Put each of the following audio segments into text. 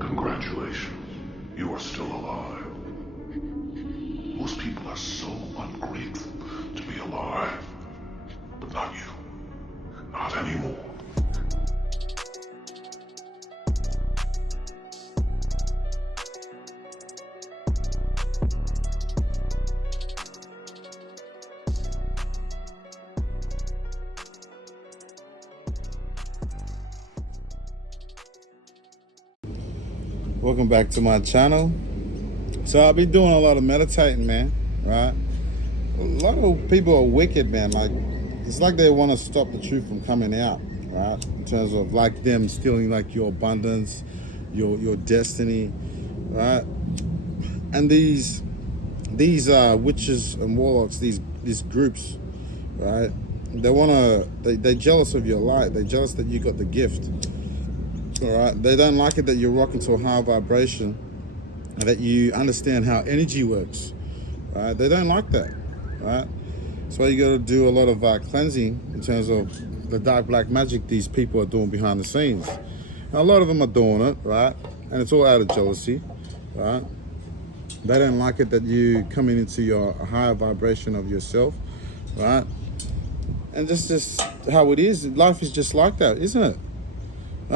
Congratulations, you are still alive. Most people are so ungrateful to be alive, but not you. Not anymore. Welcome back to my channel. So I've been doing a lot of meditating, man, right? A lot of people are wicked, man. Like, it's like they want to stop the truth from coming out, right? In terms of like them stealing like your abundance, your destiny, right? And these witches and warlocks, these groups, right? They're jealous of your light. They're jealous that you got the gift. All right, they don't like it that you're rocking to a high vibration and that you understand how energy works, right? They don't like that, right? So you got to do a lot of cleansing in terms of the dark black magic these people are doing behind the scenes. Now, a lot of them are doing it, right? And it's all out of jealousy, right? They don't like it that you coming into your higher vibration of yourself, right? And that's just how it is. Life is just like that, isn't it?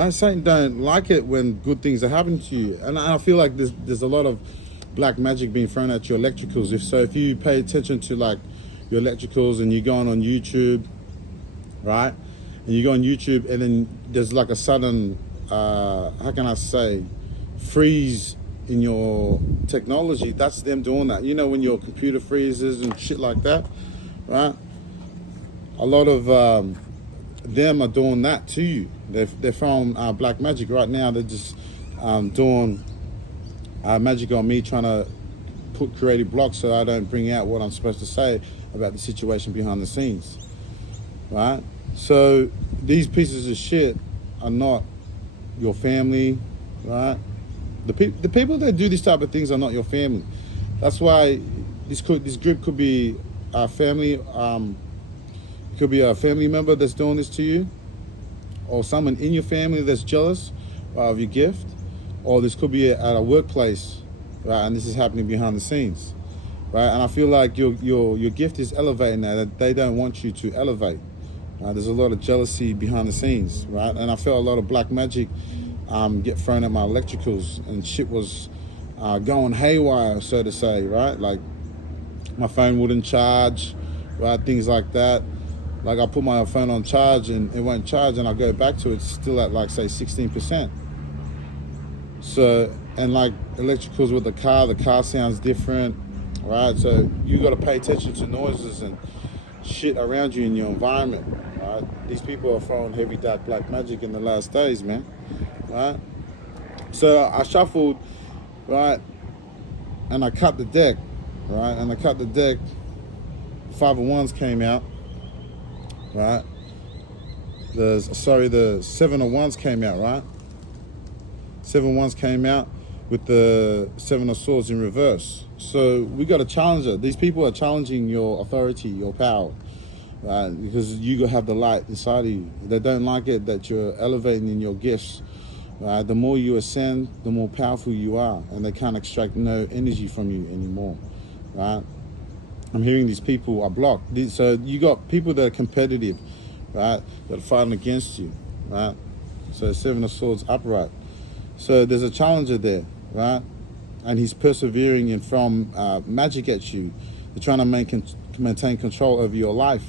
Satan don't like it when good things are happening to you, and I feel like there's a lot of black magic being thrown at your electricals. If you pay attention to like your electricals and you're going on YouTube, right, and you go on YouTube and then there's like a sudden how can I say freeze in your technology, that's them doing that. You know, when your computer freezes and shit like that, right? A lot of them are doing that to you. They're from black magic right now. They're just doing magic on me, trying to put creative blocks so I don't bring out what I'm supposed to say about the situation behind the scenes, right? So these pieces of shit are not your family, right? The people that do these type of things are not your family. That's why this group could be a family. It could be a family member that's doing this to you, or someone in your family that's jealous of your gift, or this could be at a workplace, right? And this is happening behind the scenes, right? And I feel like your gift is elevating that they don't want you to elevate. There's a lot of jealousy behind the scenes, right? And I felt a lot of black magic get thrown at my electricals, and shit was going haywire, so to say, right? Like my phone wouldn't charge, right? Things like that. Like I put my phone on charge and it won't charge, and I go back to it, it's still at like say 16%. So, and like electricals with the car sounds different, right? So you got to pay attention to noises and shit around you in your environment, right? These people are throwing heavy dark black magic in the last days, man, right? So I shuffled, right, and I cut the deck, right? And I cut the deck, 5 of Wands came out, right? The 7 of Wands came out, right? 7 of Wands came out with the 7 of Swords in reverse. So we got a challenger. These people are challenging your authority, your power, right? Because you have the light inside of you. They don't like it that you're elevating in your gifts, right? The more you ascend, the more powerful you are, and they can't extract no energy from you anymore, right? I'm hearing these people are blocked. So you got people that are competitive, right, that are fighting against you, right? So 7 of Swords upright. So there's a challenger there, right? And he's persevering and from magic at you. They're trying to maintain control over your life,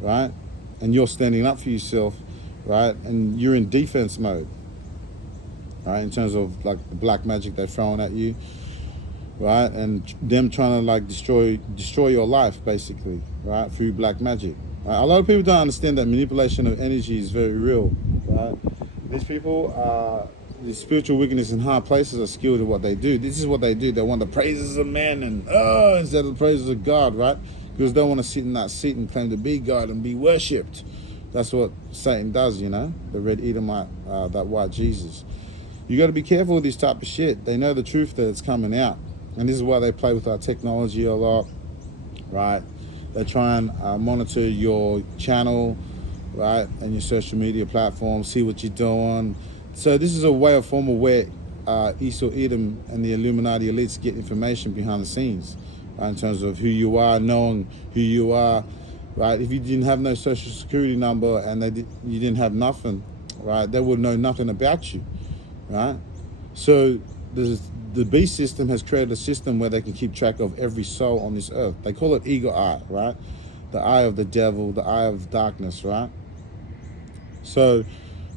right? And you're standing up for yourself, right? And you're in defense mode, right? In terms of like the black magic they're throwing at you, right? And them trying to like destroy your life, basically, right? Through black magic. Right? A lot of people don't understand that manipulation of energy is very real, right? These people the spiritual wickedness in high places are skilled at what they do. This is what they do. They want the praises of men and instead of the praises of God, right? Because they want to sit in that seat and claim to be God and be worshipped. That's what Satan does, you know, the red Edomite, that white Jesus. You got to be careful with this type of shit. They know the truth that it's coming out. And this is why they play with our technology a lot, right? They try and monitor your channel, right? And your social media platforms, see what you're doing. So this is a way of form of where Esau, Edom, and the Illuminati elites get information behind the scenes, right, in terms of who you are, knowing who you are, right? If you didn't have no social security number and you didn't have nothing, right, they would know nothing about you, right? So the beast system has created a system where they can keep track of every soul on this earth. They call it eagle eye, right? The eye of the devil, the eye of darkness, right? So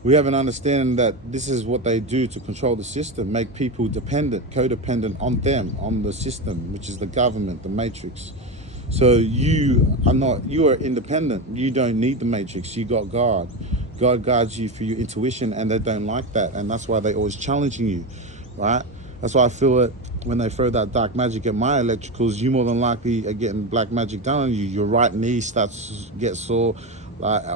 we have an understanding that this is what they do to control the system, make people dependent, codependent on them, on the system, which is the government, the matrix. So you are independent. You don't need the matrix. You got God. God guides you for your intuition, and they don't like that. And that's why they're always challenging you, right? That's why I feel it when they throw that dark magic at my electricals, you more than likely are getting black magic done on you. Your right knee starts to get sore,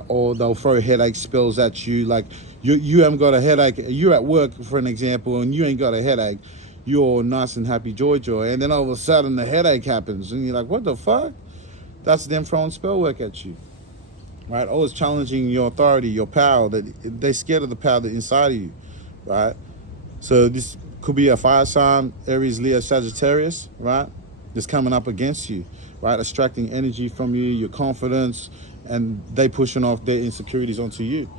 or they'll throw headache spells at you. Like you haven't got a headache. You're at work, for an example, and you ain't got a headache. You're nice and happy, joy, and then all of a sudden the headache happens, and you're like, what the fuck? That's them throwing spell work at you, right? Always challenging your authority, your power. That they're scared of the power that's inside of you, right? So this could be a fire sign, Aries, Leo, Sagittarius, right? That's coming up against you, right? Extracting energy from you, your confidence, and they pushing off their insecurities onto you,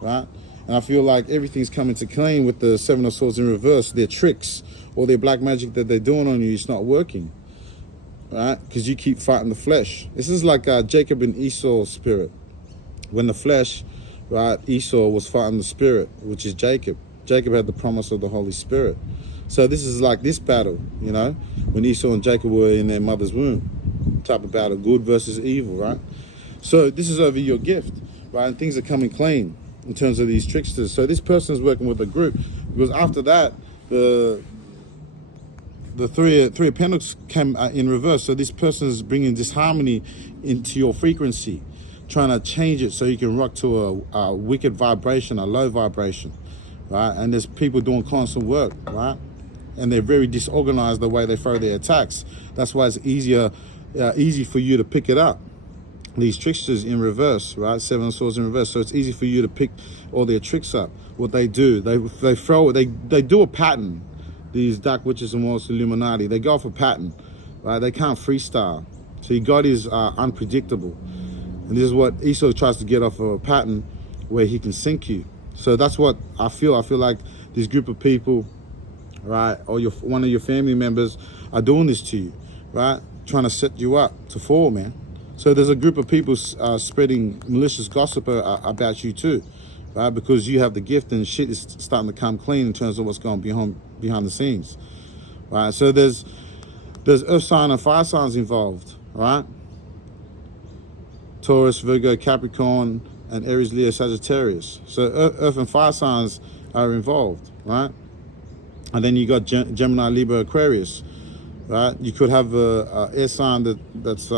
right? And I feel like everything's coming to clean with the Seven of Swords in reverse. Their tricks or their black magic that they're doing on you, it's not working, right? Because you keep fighting the flesh. This is like Jacob and Esau's spirit. When the flesh, right, Esau was fighting the spirit, which is Jacob. Jacob had the promise of the Holy Spirit. So this is like this battle, you know, when Esau and Jacob were in their mother's womb, type of battle, good versus evil, right? So this is over your gift, right? And things are coming clean in terms of these tricksters. So this person is working with a group, because after that, the three of Pentacles came in reverse. So this person is bringing disharmony into your frequency, trying to change it so you can rock to a wicked vibration, a low vibration, right? And there's people doing constant work, right? And they're very disorganized the way they throw their attacks. That's why it's easy for you to pick it up. These tricksters in reverse, right? Seven of Swords in reverse. So it's easy for you to pick all their tricks up. What they do, they do a pattern. These dark witches and warlocks, Illuminati, they go off a pattern, right? They can't freestyle. So God is unpredictable. And this is what Esau tries to get off of a pattern where he can sink you. So that's what I feel. I feel like this group of people, right, or one of your family members are doing this to you, right? Trying to set you up to fall, man. So there's a group of people spreading malicious gossip about you too, right? Because you have the gift and shit is starting to come clean in terms of what's going behind the scenes, right? So there's earth sign and fire signs involved, right? Taurus, Virgo, Capricorn, and Aries, Leo, Sagittarius. So earth and fire signs are involved, right? And then you got Gemini, Libra, Aquarius, right? You could have a air sign that's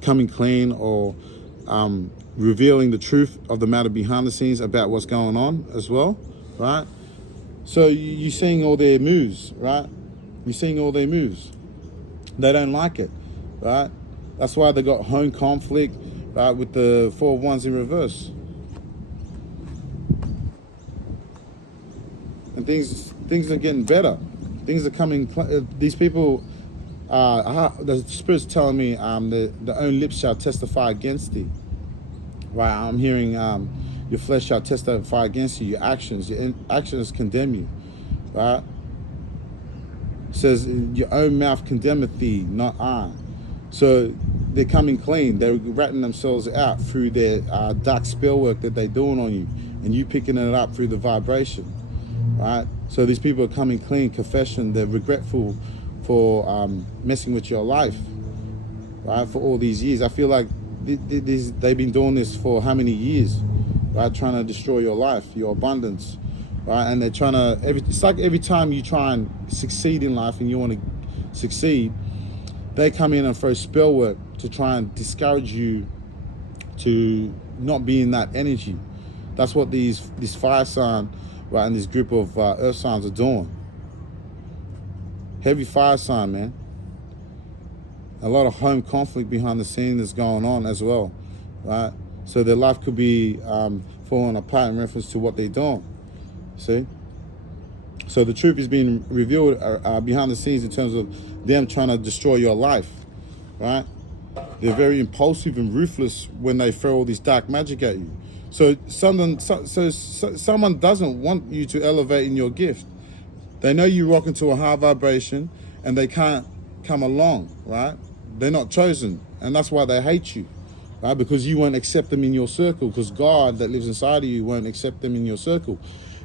coming clean or revealing the truth of the matter behind the scenes about what's going on as well, right? So you're seeing all their moves, right? You're seeing all their moves. They don't like it, right? That's why they got home conflict, right, with the Four of Wands in reverse. And things are getting better. Things are coming. These people, the Spirit's telling me, the own lips shall testify against thee. Right, I'm hearing your flesh shall testify against you. Your actions condemn you. Right. It says your own mouth condemneth thee, not I. So they're coming clean. They're ratting themselves out through their dark spell work that they're doing on you, and you picking it up through the vibration. Right. So these people are coming clean, confession. They're regretful for messing with your life, right, for all these years. I feel like they've been doing this for how many years, right, trying to destroy your life, your abundance, right? And they're trying to, it's like every time you try and succeed in life and you want to succeed, they come in and throw spell work to try and discourage you to not be in that energy. That's what this fire sign, right, and this group of earth signs are doing. Heavy fire sign, man. A lot of home conflict behind the scenes that's going on as well, right? So their life could be falling apart in reference to what they're doing, see? So the truth is being revealed behind the scenes in terms of them trying to destroy your life, right? They're very impulsive and ruthless when they throw all this dark magic at you. So someone doesn't want you to elevate in your gift. They know you rock into a high vibration and they can't come along, right? They're not chosen, and that's why they hate you, right? Because you won't accept them in your circle, because God that lives inside of you won't accept them in your circle.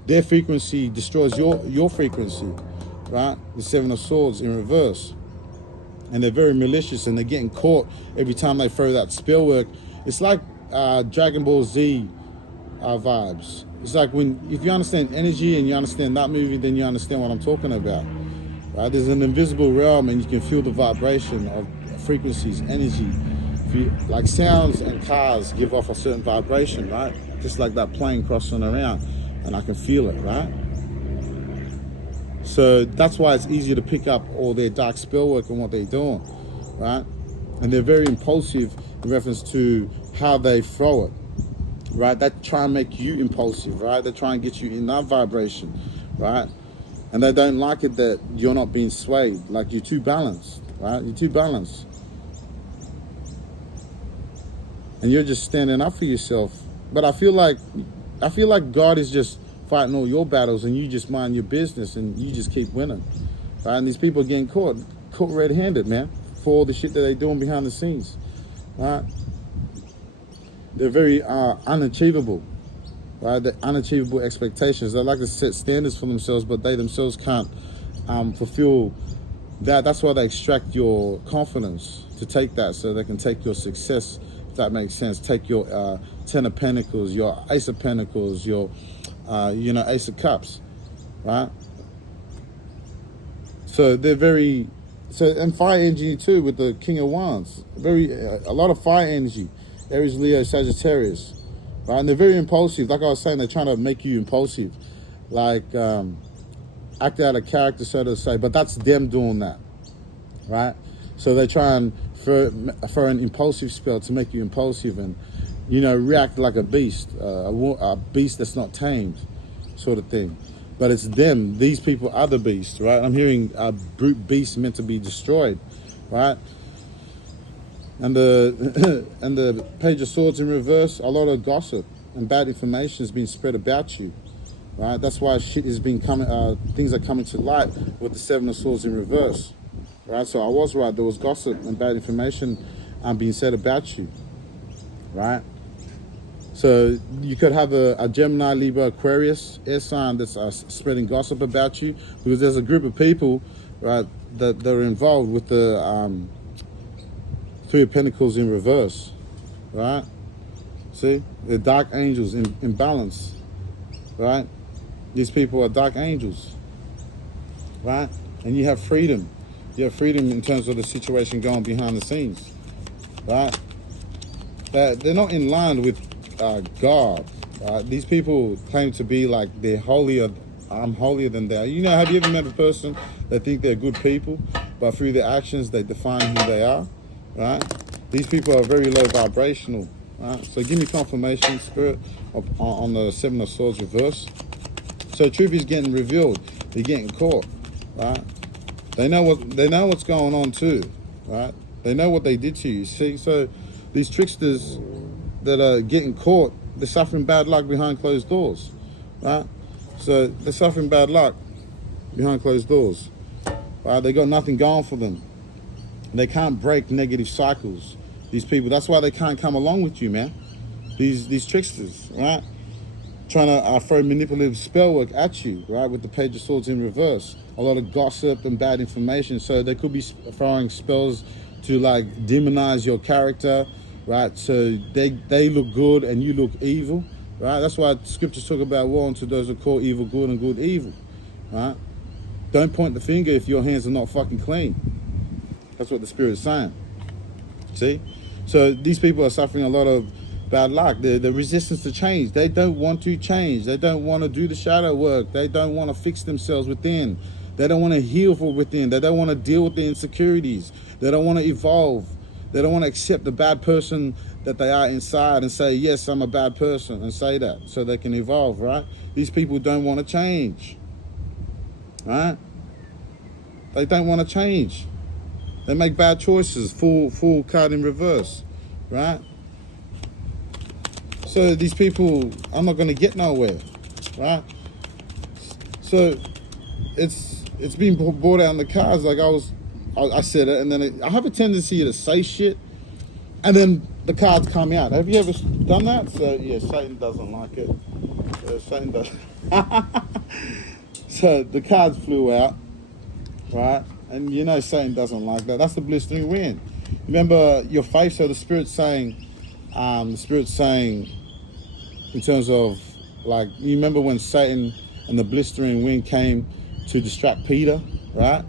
Their frequency destroys your frequency, right? The Seven of Swords in reverse. And they're very malicious, and they're getting caught every time they throw that spell work. It's like Dragon Ball Z vibes. It's like if you understand energy and you understand that movie, then you understand what I'm talking about. Right? There's an invisible realm, and you can feel the vibration of frequencies, energy. Like sounds and cars give off a certain vibration, right? Just like that plane crossing around, and I can feel it, right? So that's why it's easier to pick up all their dark spell work and what they're doing, right? And they're very impulsive in reference to how they throw it, right? They try and make you impulsive, right? They try and get you in that vibration, right? And they don't like it that you're not being swayed, like you're too balanced, right? You're too balanced. And you're just standing up for yourself. But I feel like God is just fighting all your battles, and you just mind your business and you just keep winning, right? And these people are getting caught red-handed, man, for all the shit that they're doing behind the scenes, right? They're very unachievable, right? They're unachievable expectations. They like to set standards for themselves, but they themselves can't fulfill that. That's why they extract your confidence to take that, so they can take your success, if that makes sense. Take your Ten of Pentacles, your Ace of Pentacles, your Ace of Cups, right? So they're very, and fire energy too with the King of Wands. A lot of fire energy, Aries, Leo, Sagittarius, right? And they're very impulsive. Like I was saying, they're trying to make you impulsive, like act out of character, so to say. But that's them doing that, right? So they try and throw an impulsive spell to make you impulsive and, react like a beast, a beast that's not tamed, sort of thing. But it's them. These people are the beast, right? I'm hearing a brute beast meant to be destroyed, right? And the Page of Swords in reverse, a lot of gossip and bad information has been spread about you, right? That's why shit has been coming. Things are coming to light with the Seven of Swords in reverse, right? So I was right. There was gossip and bad information being said about you, right? So you could have a Gemini, Libra, Aquarius air sign that's spreading gossip about you, because there's a group of people, right, that are involved with the Three of Pentacles in reverse, right? See, the dark angels in balance, right? These people are dark angels, right? And you have freedom. You have freedom in terms of the situation going behind the scenes, right? They're not in line with God. These people claim to be like they're holier. I'm holier than they are. Have you ever met a person that think they're good people, but through their actions they define who they are, right? These people are very low vibrational, right? So give me confirmation, Spirit, on the Seven of Swords reverse. So truth is getting revealed. They're getting caught, right? They know what's going on too, right? They know what they did to you. See, so these tricksters that are getting caught, they're suffering bad luck behind closed doors, right? So they're suffering bad luck behind closed doors, right? They got nothing going for them. They can't break negative cycles, these people. That's why they can't come along with you, man. These tricksters, right? Trying to throw manipulative spell work at you, right? With the Page of Swords in reverse. A lot of gossip and bad information. So they could be throwing spells to like demonize your character, right? So they look good and you look evil, right? That's why scriptures talk about war unto those who call evil good and good evil, right? Don't point the finger if your hands are not fucking clean. That's what the Spirit is saying. See? So these people are suffering a lot of bad luck. The resistance to change. They don't want to change. They don't want to do the shadow work. They don't want to fix themselves within. They don't want to heal from within. They don't want to deal with the insecurities. They don't want to evolve. They don't want to accept the bad person that they are inside and say, yes, I'm a bad person, and say that so they can evolve, right? These people don't want to change. right? They don't want to change. They make bad choices, full card in reverse, right? So these people are not going to get nowhere, right? So it's been brought out in the cards. Like I said it, and then I have a tendency to say shit, and then the cards come out. Have you ever done that? So yeah, Satan doesn't like it. Satan does. So the cards flew out, right? And you know Satan doesn't like that. That's the blistering wind. Remember your faith. So the Spirit's saying, in terms of, like, you remember when Satan and the blistering wind came to distract Peter, right?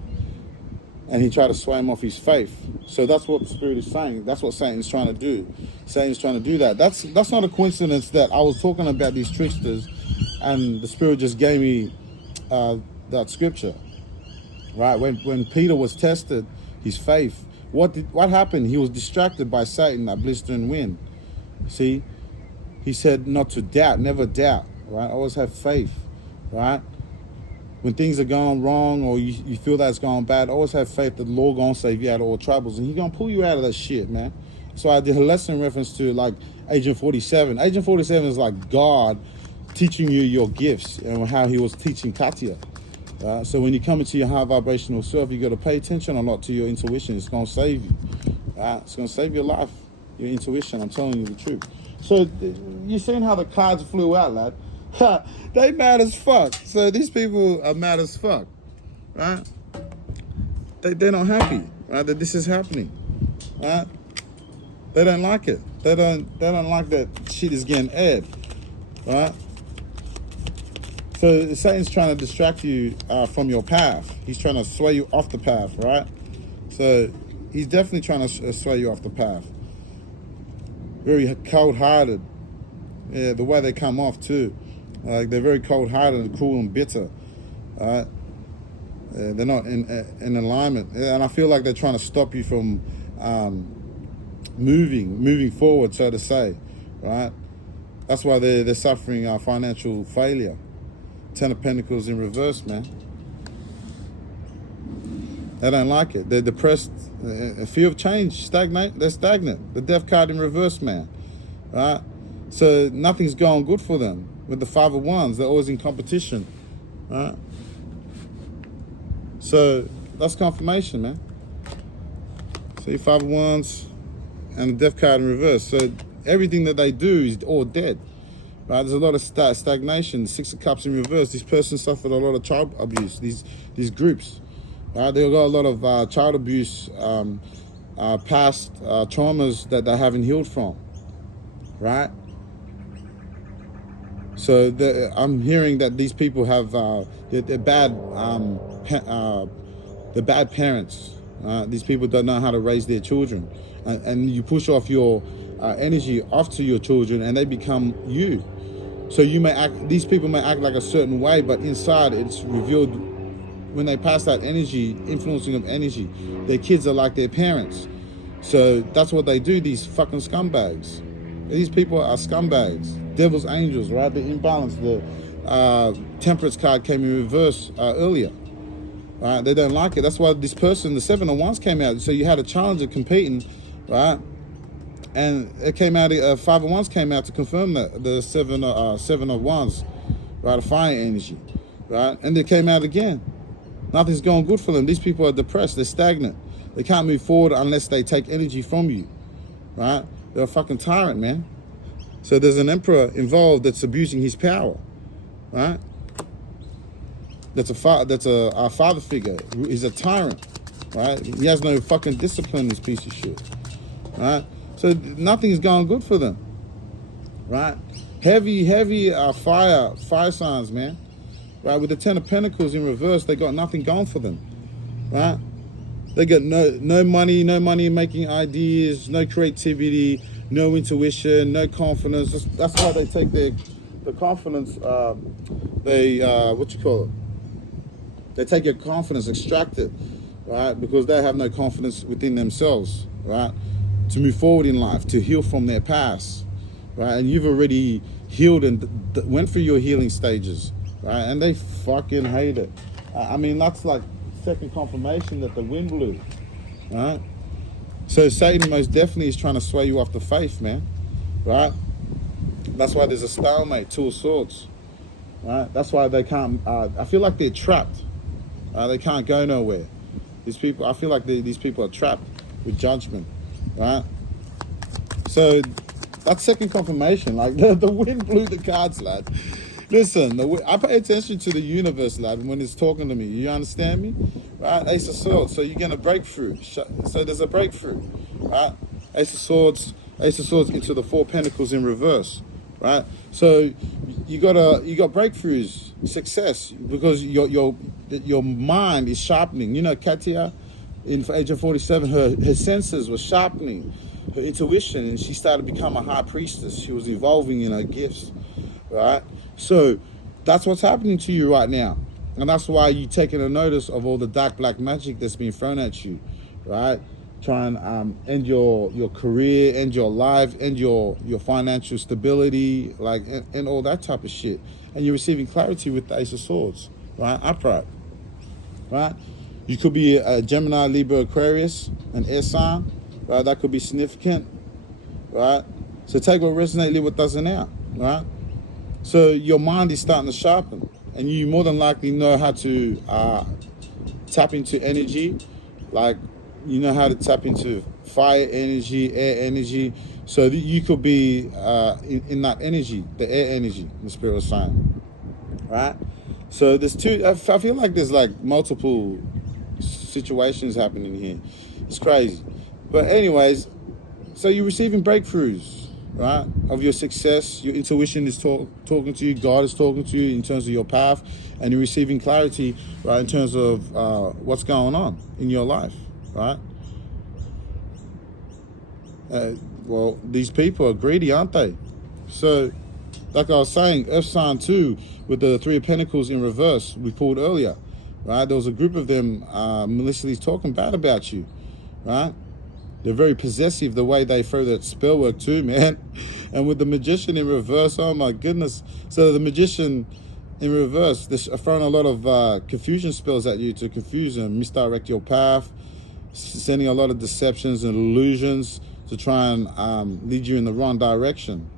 And he tried to sway him off his faith. So that's what the Spirit is saying. That's what Satan's trying to do. Satan's trying to do that. That's not a coincidence that I was talking about these tricksters, and the Spirit just gave me that scripture, right? When Peter was tested, his faith, what happened? He was distracted by Satan, that blistering wind. See, he said not to doubt, never doubt, right? Always have faith, right? When things are going wrong or you feel that it's going bad, always have faith that the Lord gonna save you out of all troubles, and He's gonna pull you out of that shit, man. So I did a lesson in reference to, like, Agent 47. Agent 47 is like God teaching you your gifts, and how He was teaching Katya. So when you come into your high vibrational self, you got to pay attention a lot to your intuition. It's gonna save you. It's gonna save your life, your intuition. I'm telling you the truth. So you seen how the cards flew out, lad? They mad as fuck. So these people are mad as fuck, right? They're not happy, right? That this is happening, right? They don't like it. They don't like that shit is getting aired, right? So Satan's trying to distract you from your path. He's trying to sway you off the path, right? So he's definitely trying to sway you off the path. Very cold-hearted. Yeah, the way they come off too. Like, they're very cold-hearted and cruel and bitter. Right? They're not in alignment, and I feel like they're trying to stop you from moving forward, so to say. Right? That's why they're suffering financial failure. 10 of Pentacles in reverse, man. They don't like it. They're depressed. A fear of change, they're stagnant. The Death card in reverse, man. Right? So nothing's going good for them. With the Five of Wands, they're always in competition. Right? So that's confirmation, man. So your Five of Wands and the Death card in reverse. So everything that they do is all dead. Right? There's a lot of stagnation. Six of Cups in reverse. This person suffered a lot of child abuse. These groups. Right? They've got a lot of child abuse, past traumas that they haven't healed from. Right? So I'm hearing that these people have they're bad parents. These people don't know how to raise their children, and you push off your energy off to your children, and they become you. So these people may act like a certain way, but inside it's revealed when they pass that energy, influencing of energy. Their kids are like their parents. So that's what they do. These fucking scumbags. These people are scumbags, devil's angels, right? They're imbalanced. The Temperance card came in reverse earlier, right? They don't like it. That's why this person, the Seven of Wands, came out. So you had a challenger competing, right? And it came out. Five of Wands came out to confirm that the Seven of Wands, right? A fire energy, right? And they came out again. Nothing's going good for them. These people are depressed. They're stagnant. They can't move forward unless they take energy from you, right? They're a fucking tyrant, man. So there's an emperor involved that's abusing his power, right? That's a father figure. He's a tyrant, right? He has no fucking discipline, this piece of shit, right? So nothing's going good for them, right? Heavy fire signs, man. Right? With the Ten of Pentacles in reverse, they got nothing going for them, right? They got no money making ideas, no creativity, no intuition, no confidence. That's why they take the confidence. They take your confidence, extract it, right? Because they have no confidence within themselves, right? To move forward in life, to heal from their past, right? And you've already healed and went through your healing stages, right? And they fucking hate it. I mean, that's like second confirmation that the wind blew, right? So Satan most definitely is trying to sway you off the faith, man, right? That's why there's a stalemate, Two of Swords, right? That's why they can't, I feel like they're trapped. They can't go nowhere. These people, I feel like these people are trapped with judgment, right? So that's second confirmation. Like the wind blew the cards, lad. Listen, I pay attention to the universe, lad, when it's talking to me. You understand me? Right? Ace of Swords. So you're going to break through. So there's a breakthrough, right? Ace of Swords into the Four Pentacles in reverse, right? So you got breakthroughs, success, because your mind is sharpening. You know, Katia, in Agent 47, her senses were sharpening, her intuition, and she started to become a high priestess. She was evolving in her gifts, right? So that's what's happening to you right now. And that's why you're taking a notice of all the dark black magic that's being thrown at you, right? Try and end your career, end your life, end your financial stability, like, and all that type of shit. And you're receiving clarity with the Ace of Swords, right? Upright, right? You could be a Gemini, Libra, Aquarius, an air sign, right? That could be significant, right? So take what resonates, leave what doesn't out, right? So your mind is starting to sharpen, and you more than likely know how to tap into energy, like you know how to tap into fire energy, air energy. So you could be in that energy, the air energy, the spiritual sign, right? So there's two. I feel like there's like multiple situations happening here. It's crazy, but anyways, so you're receiving breakthroughs, right, of your success. Your intuition is talking to you. God is talking to you in terms of your path, and you're receiving clarity, right, in terms of what's going on in your life, right? Well, these people are greedy, aren't they? So, like I was saying, Earth sign 2 with the Three of Pentacles in reverse, we pulled earlier, right? There was a group of them maliciously talking bad about you, right? They're very possessive, the way they throw that spell work too, man. And with the Magician in reverse, oh my goodness. So the Magician in reverse, they're throwing a lot of confusion spells at you to confuse and misdirect your path, sending a lot of deceptions and illusions to try and lead you in the wrong direction.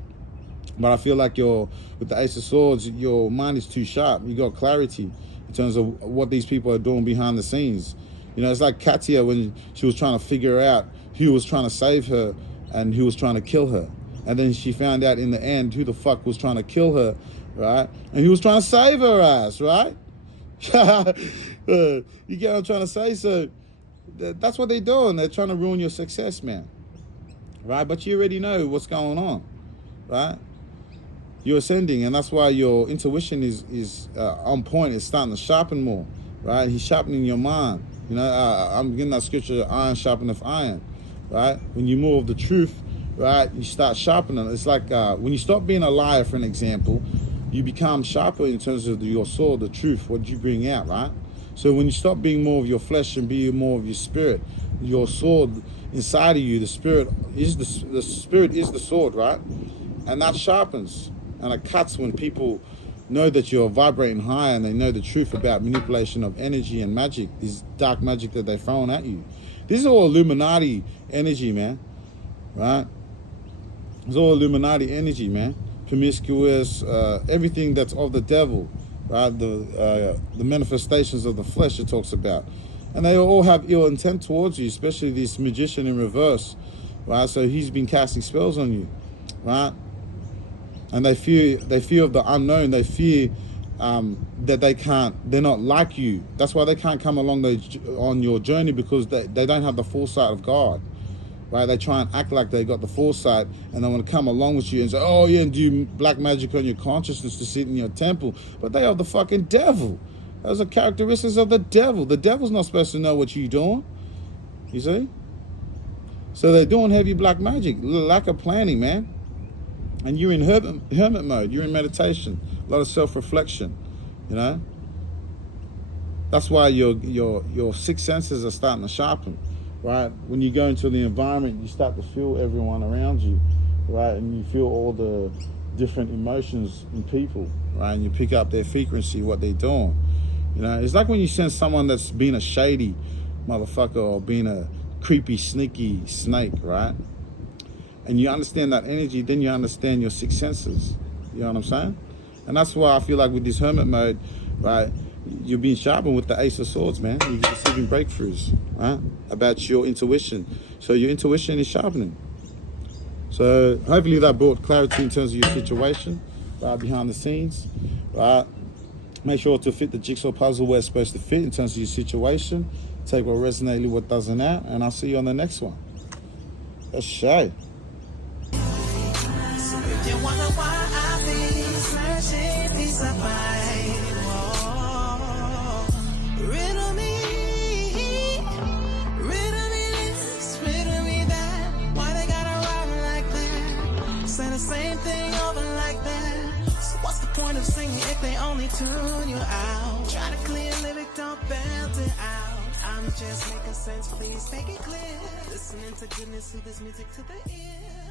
But I feel like with the Ace of Swords, your mind is too sharp. You got clarity in terms of what these people are doing behind the scenes. You know, it's like Katia when she was trying to figure out who was trying to save her and who was trying to kill her. And then she found out in the end who the fuck was trying to kill her, right? And who was trying to save her ass, right? You get what I'm trying to say? So that's what they're doing. They're trying to ruin your success, man. Right? But you already know what's going on, right? You're ascending, and that's why your intuition is on point. It's starting to sharpen more, right? He's sharpening your mind. You know, I'm getting that scripture, iron sharpeneth iron, right? When you move the truth, right, you start sharpening. It's like when you stop being a liar, for an example, you become sharper in terms of your soul, the truth, what you bring out, right? So when you stop being more of your flesh and be more of your spirit, your sword inside of you, the spirit is the sword, right? And that sharpens and it cuts when people know that you're vibrating high and they know the truth about manipulation of energy and magic, this dark magic that they're throwing at you. This is all Illuminati energy, man, right? It's all Illuminati energy, man. Promiscuous, everything that's of the devil, right? The manifestations of the flesh it talks about. And they all have ill intent towards you, especially this Magician in reverse, right? So he's been casting spells on you, right? And they fear of the unknown. They fear that they're not like you. That's why they can't come along on your journey, because they don't have the foresight of God, right? They try and act like they got the foresight and they want to come along with you and say, oh yeah, and do black magic on your consciousness to sit in your temple. But they are the fucking devil. Those are characteristics of the devil. The devil's not supposed to know what you're doing, you see? So they're doing heavy black magic, lack of planning, man. And you're in hermit mode. You're in meditation. A lot of self-reflection, you know. That's why your six senses are starting to sharpen, right? When you go into the environment, you start to feel everyone around you, right? And you feel all the different emotions in people, right? And you pick up their frequency, what they're doing, You know, it's like when you sense someone that's being a shady motherfucker or being a creepy, sneaky snake, right? And you understand that energy, then you understand your six senses. You know what I'm saying? And that's why I feel like with this hermit mode, right, you're being sharpened with the Ace of Swords, man. You're receiving breakthroughs, right, about your intuition. So your intuition is sharpening. So hopefully that brought clarity in terms of your situation, right, behind the scenes, right? Make sure to fit the jigsaw puzzle where it's supposed to fit in terms of your situation. Take what resonates, what doesn't out, and I'll see you on the next one. That's shy. Riddle me this, riddle me that. Why they gotta rhyme like that? Say the same thing over like that. So what's the point of singing if they only tune you out? Try to clear lyric, don't belt it out. I'm just making sense, please make it clear. Listening to goodness, sooth this music to the ear.